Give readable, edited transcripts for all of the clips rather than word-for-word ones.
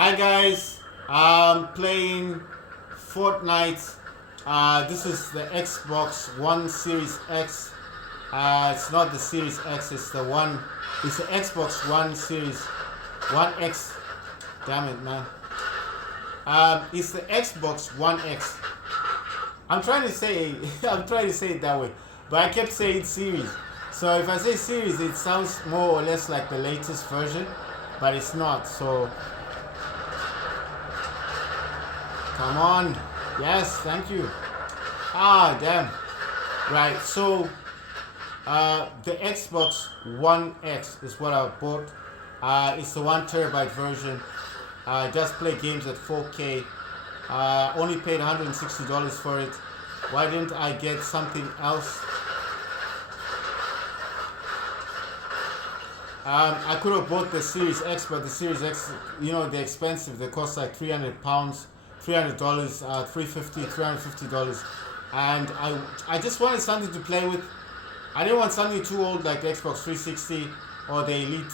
Hi guys, I'm playing Fortnite. This is the Xbox One Series X. It's not the Series X, it's the one. It's the Xbox One Series One X. Damn it, man. It's the Xbox One X. I'm trying to say, I'm trying to say it that way, but I kept saying Series. So if I say Series, it sounds more or less like the latest version, but it's not. So come on. Yes, thank you. Ah, damn. Right, so the Xbox One X is what I bought. It's the 1 terabyte version. I just play games at 4K. Only paid $160 for it. Why didn't I get something else? I could have bought the Series X, but the Series X, they're expensive. They cost like £300, $300, 350, $350, and I just wanted something to play with. I didn't want something too old like the Xbox 360 or the Elite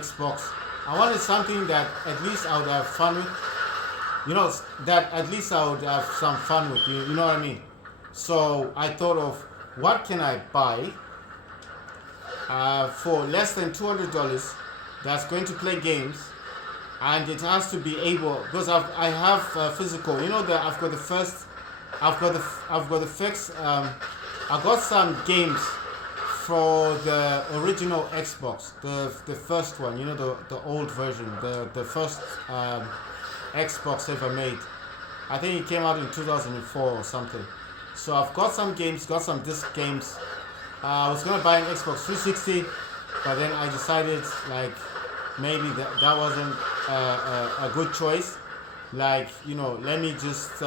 Xbox. I wanted something that at least I would have fun with. That at least I would have some fun with. You know what I mean? So I thought of what can I buy for less than $200 that's going to play games, and it has to be able because I have physical. I've got the first, I've got the fix. I got some games for the original Xbox, the first one. The old version, the first Xbox ever made. I think it came out in 2004 or something. So I've got some games, got some disc games. I was gonna buy an Xbox 360, but then I decided like maybe that wasn't a good choice. Let me just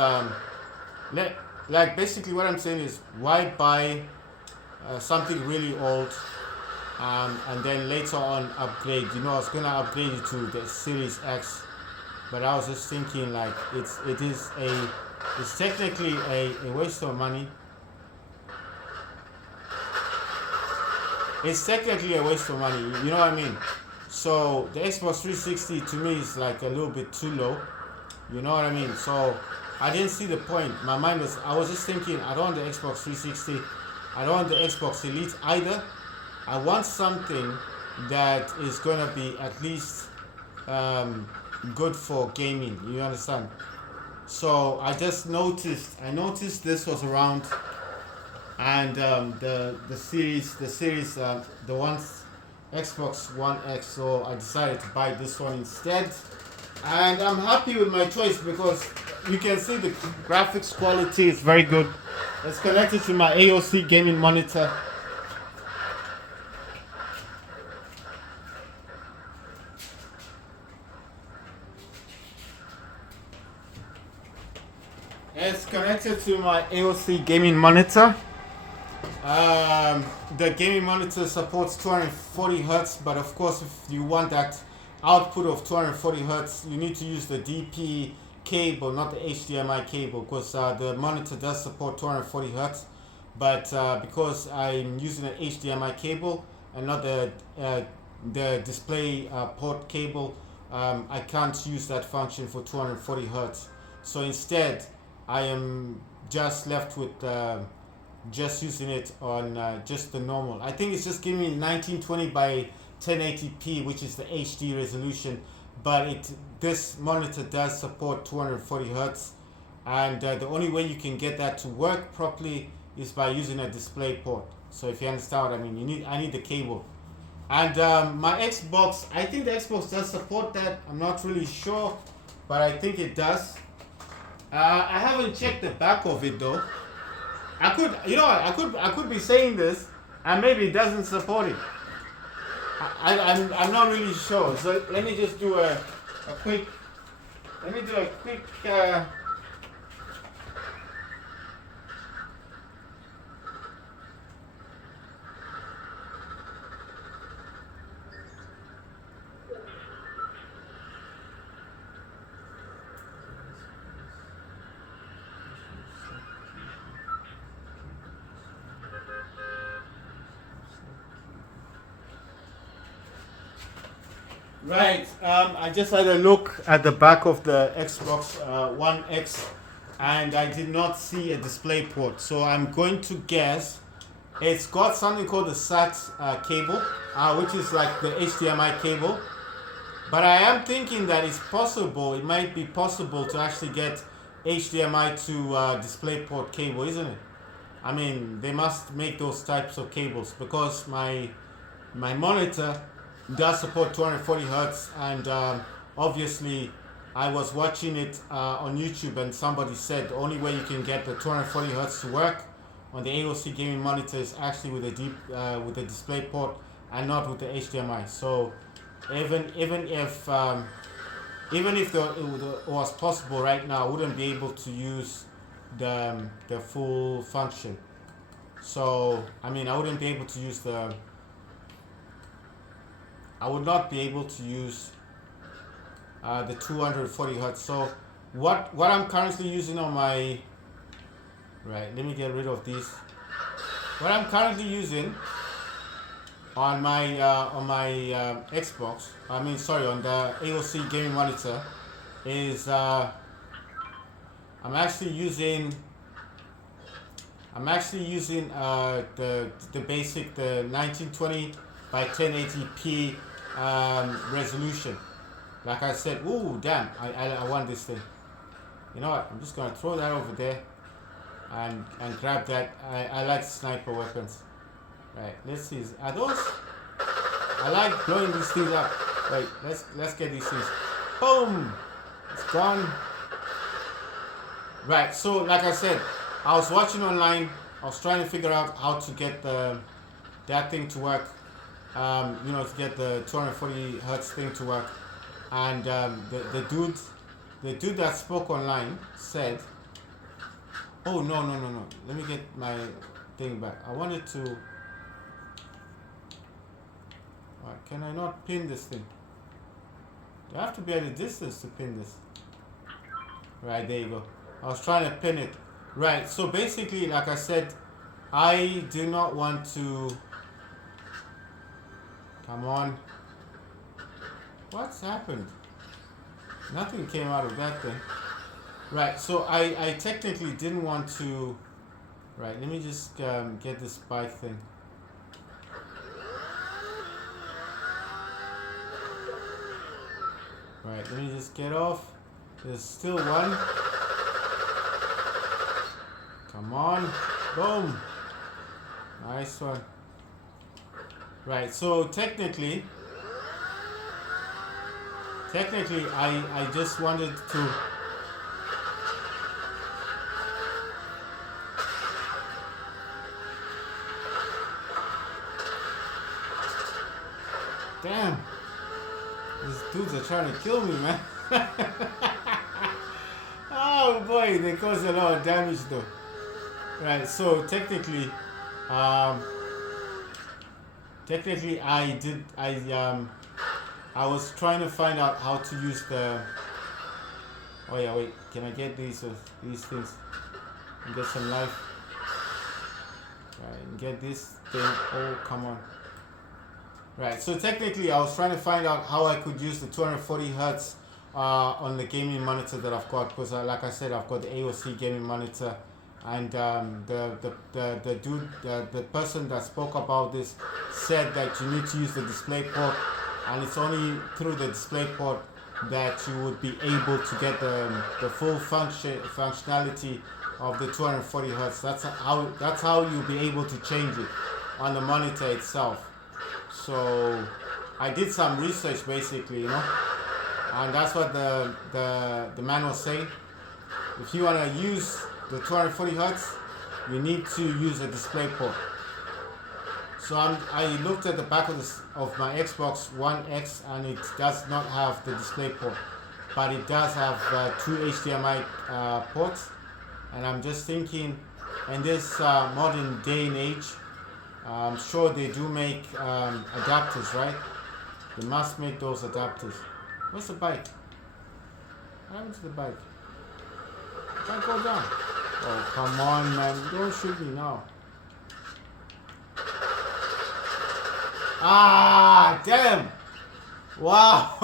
basically what I'm saying is why buy something really old and then later on upgrade. I was gonna upgrade it to the Series X, but I was just thinking like it's technically a waste of money. It's technically a waste of money. You know what I mean? So the Xbox 360 to me is like a little bit too low. You know what I mean? So I didn't see the point. I was just thinking, I don't want the Xbox 360. I don't want the Xbox Elite either. I want something that is gonna be at least good for gaming. You understand? So I noticed this was around, and the series, the one Xbox One X. So I decided to buy this one instead, and I'm happy with my choice because you can see the graphics quality is very good. It's connected to my AOC gaming monitor. It's connected to my AOC gaming monitor. The gaming monitor supports 240 hertz, but of course, if you want that output of 240 hertz, you need to use the DP cable, not the HDMI cable, because the monitor does support 240 hertz. But because I'm using an HDMI cable and not the display port cable, I can't use that function for 240 hertz. So instead, I am just left with just using it on just the normal. I think it's just giving me 1920 by 1080p, which is the HD resolution. But this monitor does support 240 hertz, and the only way you can get that to work properly is by using a display port. So if you understand what I mean, I need the cable. And my Xbox, I think the Xbox does support that. I'm not really sure, but I think it does. I haven't checked the back of it though. I could be saying this, and maybe it doesn't support it. I'm not really sure. So let me just do a quick. Let me do a quick. Right. I just had a look at the back of the Xbox One X, and I did not see a display port. So I'm going to guess it's got something called the SAT cable, which is like the HDMI cable. But I am thinking that it's possible. It might be possible to actually get HDMI to DisplayPort cable, isn't it? I mean, they must make those types of cables because my monitor does support 240 hertz, and obviously I was watching it on YouTube, and somebody said the only way you can get the 240 hertz to work on the AOC gaming monitor is actually with a deep with the display port and not with the HDMI. So even if it was possible right now, I wouldn't be able to use the full function. So I mean, I wouldn't be able to use I would not be able to use the 240 hertz. So what I'm currently using on my right, let me get rid of these. What I'm currently using on my Xbox, I mean sorry, on the AOC gaming monitor is I'm actually using the basic, the 1920 by 1080p resolution. Like I said, ooh damn, I want this thing. You know what? I'm just gonna throw that over there and grab that. I like sniper weapons. Right, let's see. Are those? I like blowing these things up. Wait, let's get these things. Boom! It's gone. Right, so like I said, I was watching online. I was trying to figure out how to get that thing to work. You know, to get the 240 hertz thing to work. And the dude that spoke online said, "Oh no. Let me get my thing back. I wanted to. Can I not pin this thing? Do I have to be at a distance to pin this?" Right, there you go. I was trying to pin it. Right, so basically, like I said, I do not want to. Come on. What's happened? Nothing came out of that thing. Right, so I technically didn't want to. Right, let me just get this bike thing. Right, let me just get off. There's still one. Come on. Boom. Nice one. Right, so technically I just wanted to. Damn. These dudes are trying to kill me, man. Oh boy, they cause a lot of damage though. Right, so technically I was trying to find out how to use the. Oh yeah, wait. Can I get these things and get some life? Right, and get this thing. Oh, come on. Right, so technically I was trying to find out how I could use the 240 hertz on the gaming monitor that I've got, because like I said, I've got the AOC gaming monitor, and the dude, the person that spoke about this said that you need to use the display port, and it's only through the display port that you would be able to get the full functionality of the 240 hertz. That's how you'll be able to change it on the monitor itself. So I did some research basically, you know, and that's what the man was saying. If you want to use the 240 hertz, you need to use a display port. So I looked at the back of my Xbox One X, and it does not have the display port, but it does have two HDMI ports. And I'm just thinking, in this modern day and age, I'm sure they do make adapters, right? They must make those adapters. Where's the bike? What happened to the bike? Can't go down. Oh, come on, man. Don't shoot me now. Ah, damn. Wow.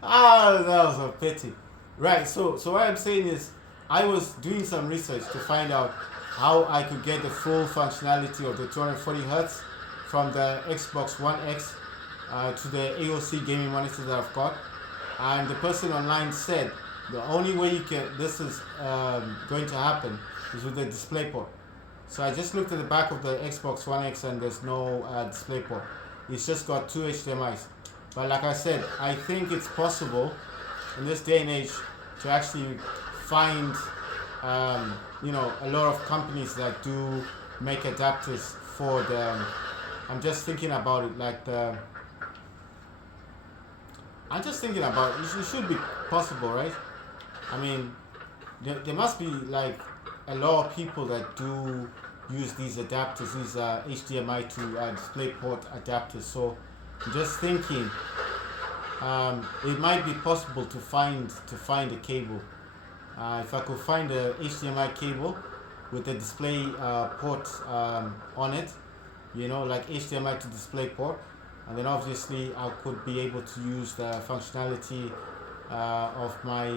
Ah, that was a pity. Right. So what I'm saying is, I was doing some research to find out how I could get the full functionality of the 240 hertz from the Xbox One X to the AOC gaming monitor that I've got. And the person online said the only way you can this is going to happen is with the DisplayPort. So I just looked at the back of the Xbox One X and there's no DisplayPort. It's just got two HDMI's. But like I said, I think it's possible in this day and age to actually find a lot of companies that do make adapters for the I'm just thinking about it like the I'm just thinking about it. It should be possible, right? I mean, there must be like a lot of people that do use these adapters, these HDMI to DisplayPort adapters. So I'm just thinking, it might be possible to find a cable. If I could find a HDMI cable with the display port on it, like HDMI to DisplayPort, and then obviously I could be able to use the functionality of my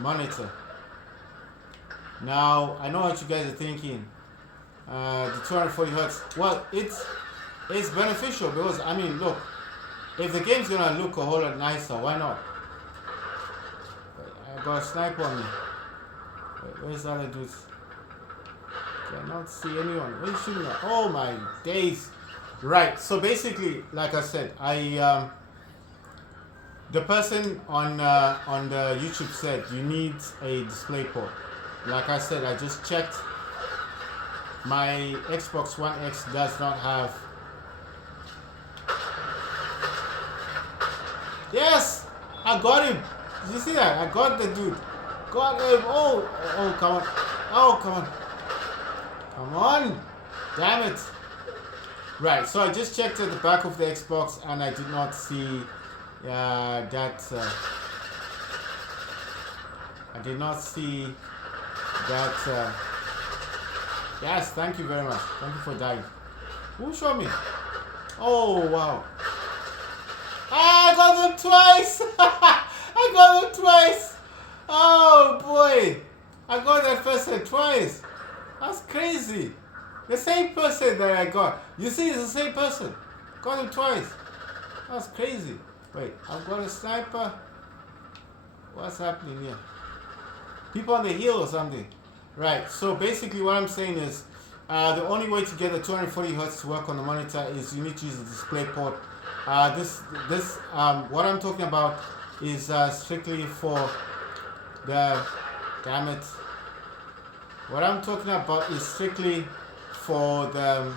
monitor. Now I know what you guys are thinking. The 240 hertz. Well, it's beneficial because I mean, look, if the game's gonna look a whole lot nicer, why not? I got a sniper on me. Wait, where's the other dudes? Cannot see anyone. Where are you shooting at? Oh my days! Right. So basically, like I said, the person on the YouTube said you need a DisplayPort. Like I said, I just checked. My Xbox One X does not have. Yes, I got him. Did you see that? I got the dude. Got him. Oh, come on. Oh, come on. Come on. Damn it. Right, so I just checked at the back of the Xbox and I did not see that. I did not see that. Yes, thank you very much. Thank you for dying. Who shot me? Oh, wow. I got them twice! I got them twice! Oh, boy. I got that person twice. That's crazy. The same person that I got. You see, it's the same person. Got him twice. That's crazy. Wait, I've got a sniper. What's happening here? People on the hill or something. Right, so basically what I'm saying is the only way to get the 240 hertz to work on the monitor is you need to use the DisplayPort. What I'm talking about is strictly for the, damn it. What I'm talking about is strictly for the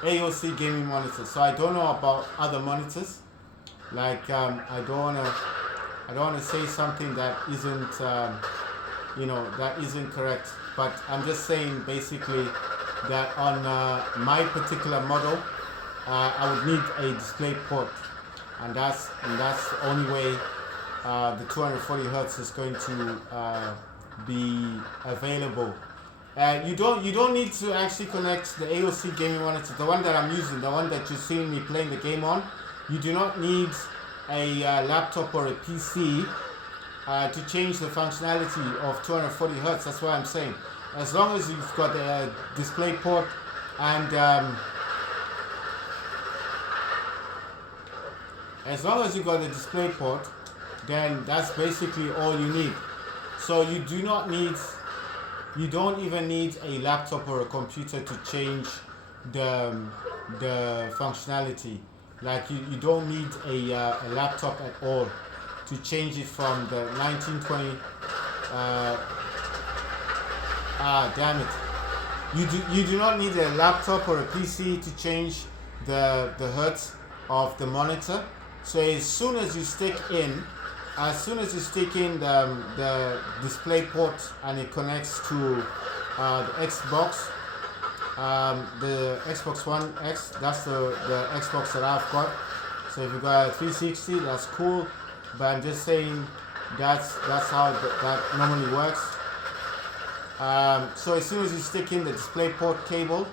AOC gaming monitor. So I don't know about other monitors. Like I don't wanna say something that isn't that isn't correct. But I'm just saying basically that on my particular model, I would need a DisplayPort, and that's the only way the 240 hertz is going to be available. You don't need to actually connect the AOC gaming monitor, the one that I'm using, the one that you're seeing me playing the game on. You do not need a laptop or a PC to change the functionality of 240 hertz. That's what I'm saying. As long as you've got a DisplayPort and as long as you got the DisplayPort, then that's basically all you need. So you don't even need a laptop or a computer to change the functionality. Like you don't need a laptop at all to change it from the 1920. Damn it! You do not need a laptop or a PC to change the hertz of the monitor. So as soon as you stick in the DisplayPort and it connects to the Xbox, the Xbox One X, that's the Xbox that I've got. So if you got a 360, that's cool. But I'm just saying that's how that normally works. So as soon as you stick in the DisplayPort cable,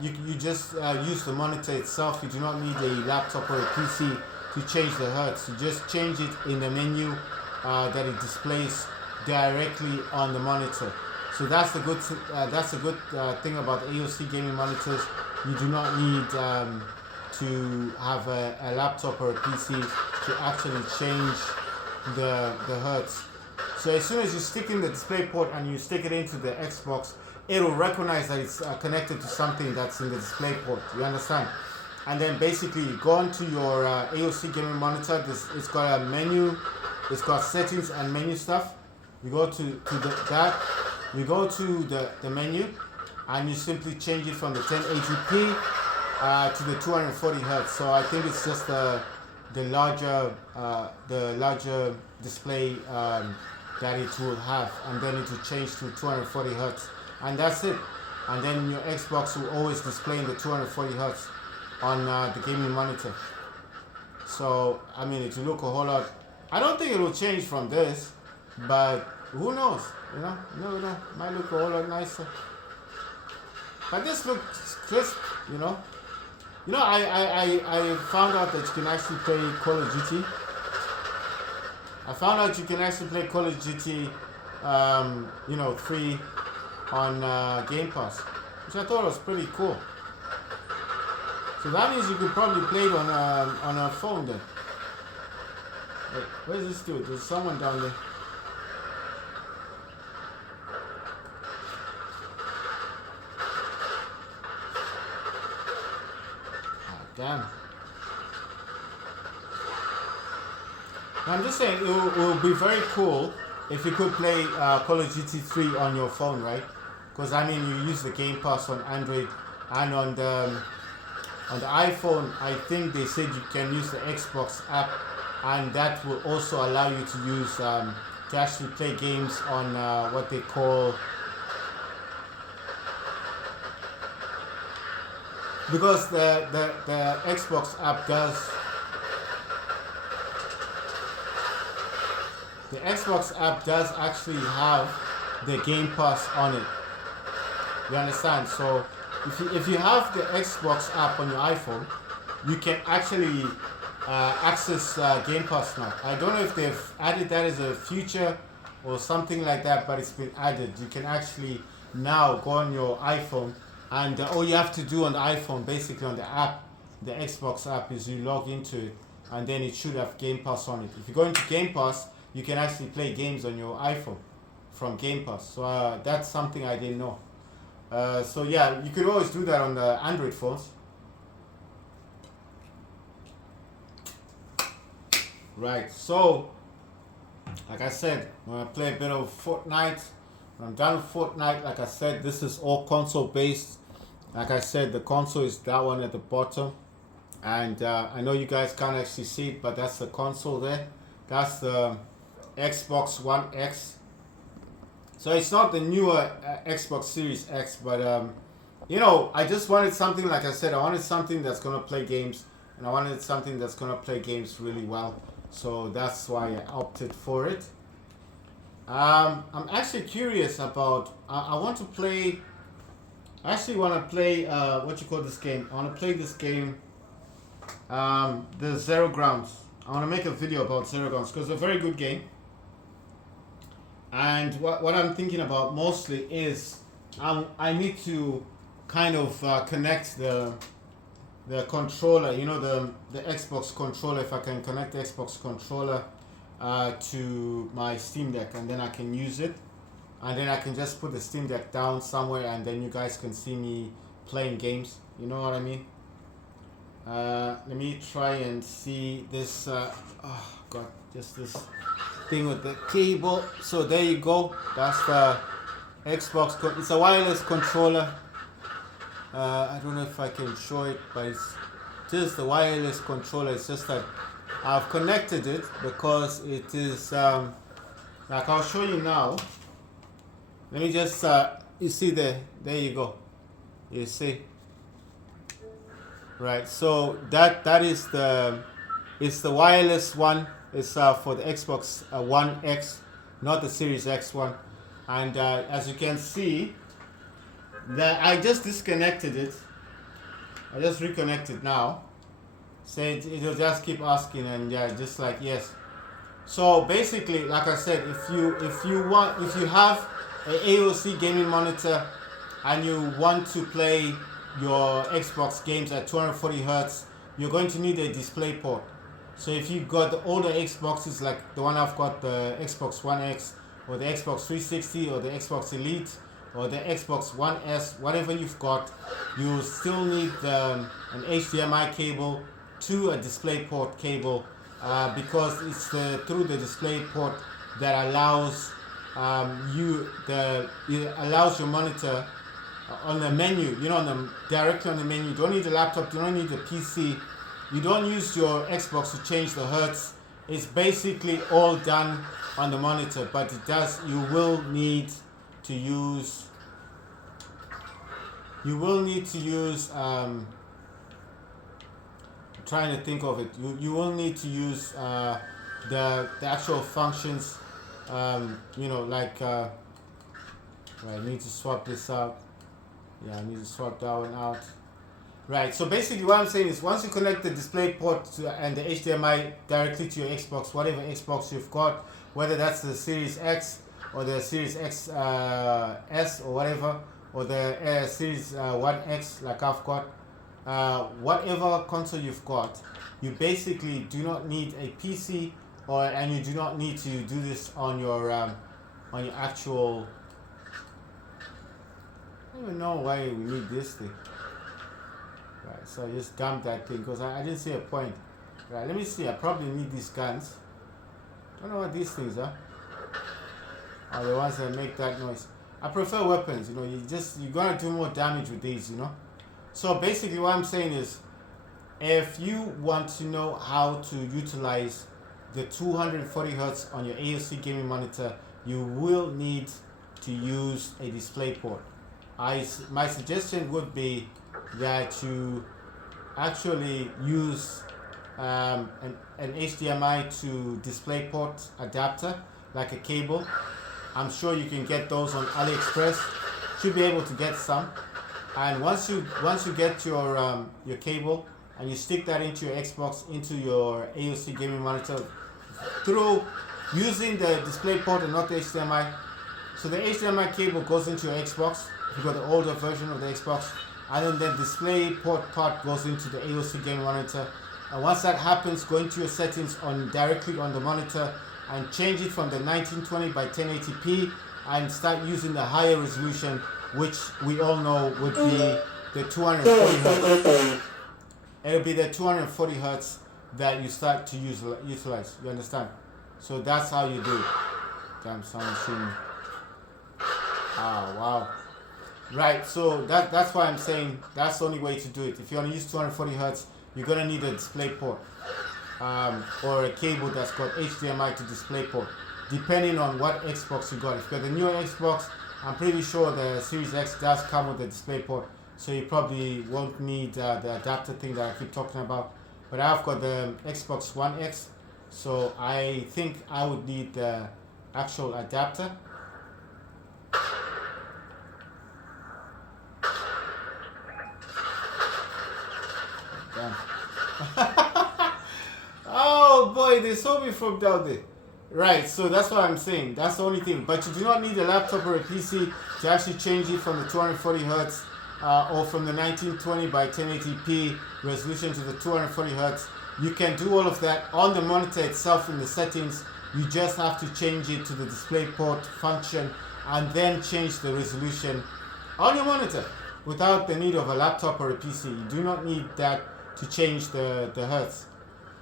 you just use the monitor itself. You do not need a laptop or a PC to change the hertz. You just change it in the menu that it displays directly on the monitor. So that's the good thing about AOC gaming monitors. You do not need to have a laptop or a PC to actually change the hertz. So as soon as you stick in the display port and you stick it into the Xbox, it will recognize that it's connected to something that's in the display port. You understand? And then basically you go onto your AOC gaming monitor. It's got a menu, it's got settings and menu stuff. You go to that. You go to the menu, and you simply change it from the 1080p to the 240 hertz. So I think it's just the larger display that it will have, and then it will change to 240 hertz, and that's it. And then your Xbox will always display in the 240 hertz on the gaming monitor. So I mean, it will look a whole lot. I don't think it will change from this, but who knows? You never know. Might look a whole lot nicer. But this looks crisp. I found out that you can actually play Call of Duty. I found out you can actually play Call of Duty, 3 on Game Pass, which I thought was pretty cool. So that means you could probably play it on a phone then. Wait, where's this dude? There's someone down there. Damn. I'm just saying it will be very cool if you could play Call of Duty 3 on your phone, right? Because I mean, you use the Game Pass on Android and on the iPhone. I think they said you can use the Xbox app, and that will also allow you to use to actually play games on what they call. Because the Xbox app does. The Xbox app does actually have the Game Pass on it. You understand? So if you have the Xbox app on your iPhone, you can actually access Game Pass now. I don't know if they've added that as a feature or something like that, but it's been added. You can actually now go on your iPhone, and all you have to do on the iPhone, basically on the app, the Xbox app, is you log into it, and then it should have Game Pass on it. If you go into Game Pass, you can actually play games on your iPhone from Game Pass. So that's something I didn't know. So yeah, you could always do that on the Android phones. Right, so like I said, I'm gonna play a bit of Fortnite. When I'm done with Fortnite, like I said, this is all console based. Like I said, the console is that one at the bottom, and I know you guys can't actually see it, but that's the console there. That's the Xbox One X. So it's not the newer Xbox Series X, but I just wanted something, like I said, I wanted something that's gonna play games, and I wanted something that's gonna play games really well. So that's why I opted for it. I'm actually curious about. I want to play. I actually want to play. What you call this game? I want to play this game. The Zero Grounds. I want to make a video about Zero Grounds because it's a very good game. And what I'm thinking about mostly is I need to kind of connect the controller. The Xbox controller. If I can connect the Xbox controller to my Steam Deck, and then I can use it, and then I can just put the Steam Deck down somewhere, and then you guys can see me playing games. You know what I mean? Let me try and see this. Just this thing with the cable. So there you go. That's the Xbox. It's a wireless controller. I don't know if I can show it, but it's just the wireless controller. It's just that I've connected it because it is like I'll show you now. Let me just you see there you go. You see, right? So that is it's the wireless one. It's for the Xbox One X, not the Series X one. And as you can see, that I just disconnected it. I just reconnected now. So it'll just keep asking, and yeah, just like yes. So basically, like I said, if you have a AOC gaming monitor and you want to play your Xbox games at 240 hertz, you're going to need a display port. So if you've got the older Xboxes like the one I've got, the Xbox One X or the Xbox 360 or the Xbox Elite or the Xbox One S, whatever you've got, you still need an HDMI cable to a display port cable, because it's through the display port that allows it allows your monitor on the menu, directly on the menu. You don't need a laptop, you don't need a PC, you don't use your Xbox to change the hertz. It's basically all done on the monitor, but you will need to use trying to think of it. You will need to use the actual functions. Like I need to swap this out. Yeah, I need to swap that one out. Right. So basically, what I'm saying is, once you connect the display port and the HDMI directly to your Xbox, whatever Xbox you've got, whether that's the Series X or the Series X S or whatever, or the Series One X like I've got. Whatever console you've got, you basically do not need a PC, and you do not need to do this on your actual. I don't even know why we need this thing. Right, so I just dumped that thing because I didn't see a point. Right, let me see. I probably need these guns. I don't know what these things are. Are the ones that make that noise. I prefer weapons. You're gonna do more damage with these. So basically what I'm saying is, if you want to know how to utilize the 240 hertz on your AOC gaming monitor, you will need to use a display port. My suggestion would be that you actually use an HDMI to display port adapter, like a cable. I'm sure you can get those on AliExpress. Should be able to get some. And once you get your cable and you stick that into your Xbox, into your AOC gaming monitor, through using the display port and not the HDMI. So the HDMI cable goes into your Xbox if you've got the older version of the Xbox, and then the display port part goes into the AOC gaming monitor. And once that happens, go into your settings directly on the monitor and change it from the 1920 by 1080p and start using the higher resolution, which we all know would be the 240 hertz. It'll be the 240 hertz that you start to utilize. You understand? So that's how you do it. Damn, someone's shooting. Ah, wow. Right, so that's why I'm saying that's the only way to do it. If you want to use 240 hertz, you're going to need a display port, or a cable that's got HDMI to display port, depending on what Xbox you got. If you got the newer Xbox, I'm pretty sure the Series X does come with a display port, so you probably won't need the adapter thing that I keep talking about. But I've got the Xbox One X, so I think I would need the actual adapter. Damn. Oh boy, they saw me from down there. Right, so that's what I'm saying. That's the only thing. But you do not need a laptop or a PC to actually change it from the 240 hertz or from the 1920 by 1080p resolution to the 240 hertz. You can do all of that on the monitor itself in the settings. You just have to change it to the display port function and then change the resolution on your monitor without the need of a laptop or a PC. You do not need that to change the hertz.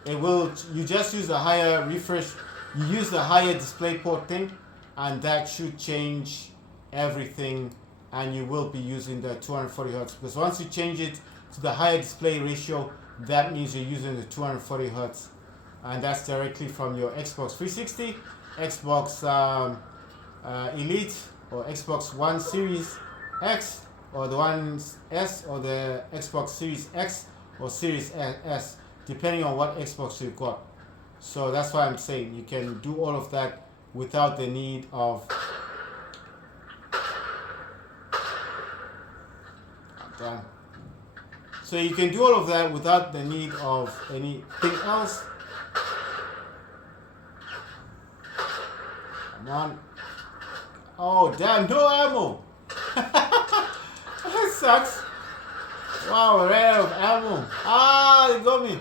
You just use the higher refresh. You use the higher display port thing, and that should change everything, and you will be using the 240 hertz. Because once you change it to the higher display ratio, that means you're using the 240 hertz, and that's directly from your Xbox 360, Xbox Elite, or Xbox One Series X, or the One S, or the Xbox Series X, or Series S, depending on what Xbox you've got. So that's why I'm saying you can do all of that without the need of Damn. So you can do all of that without the need of anything else. Come on. Oh damn, no ammo. That sucks. Wow, I ran out of ammo. Ah, they got me.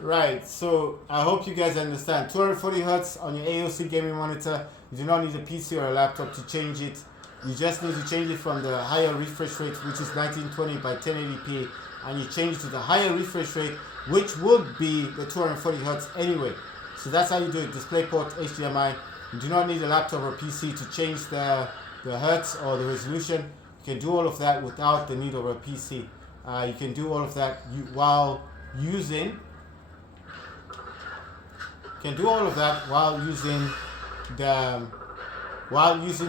Right, so I hope you guys understand. 240 Hz on your AOC gaming monitor. You do not need a PC or a laptop to change it. You just need to change it from the higher refresh rate, which is 1920 by 1080p, and you change it to the higher refresh rate, which would be the 240 Hz anyway. So that's how you do it. DisplayPort, HDMI. You do not need a laptop or PC to change the hertz or the resolution. You can do all of that without the need of a PC. You can do all of that while using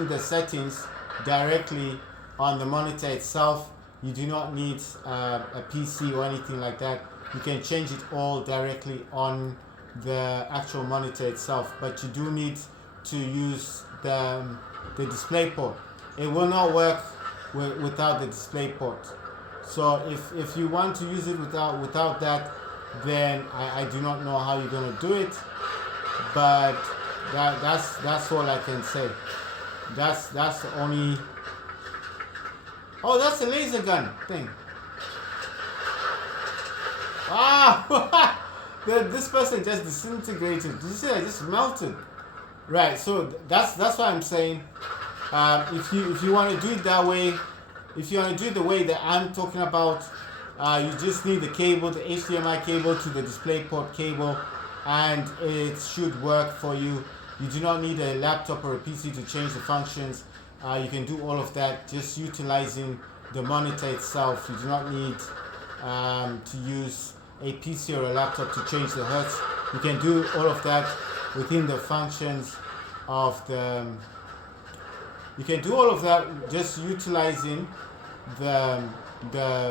the settings directly on the monitor itself. You do not need a PC or anything like that. You can change it all directly on the actual monitor itself, but you do need to use the DisplayPort. It will not work without the DisplayPort. So if you want to use it without that, then I do not know how you're gonna do it, but that's all I can say. That's the only. Oh, that's a laser gun thing. Ah, this person just disintegrated. Did you see that? Just melted. Right. So that's what I'm saying. If you want to do it that way, if you want to do it the way that I'm talking about, you just need the cable, the HDMI cable to the DisplayPort cable, and it should work for you. You do not need a laptop or a PC to change the functions. You can do all of that just utilizing the monitor itself. You do not need to use a PC or a laptop to change the hertz. You can do all of that within the functions of the. You can do all of that just utilizing the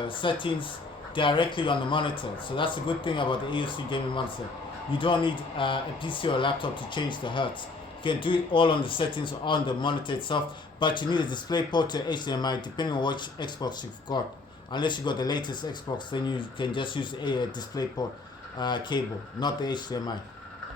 settings directly on the monitor. So that's a good thing about the AOC gaming monitor. You don't need a PC or a laptop to change the hertz. You can do it all on the settings on the monitor itself, but you need a DisplayPort to HDMI depending on which Xbox you've got. Unless you got the latest Xbox, then you can just use a DisplayPort cable, not the HDMI.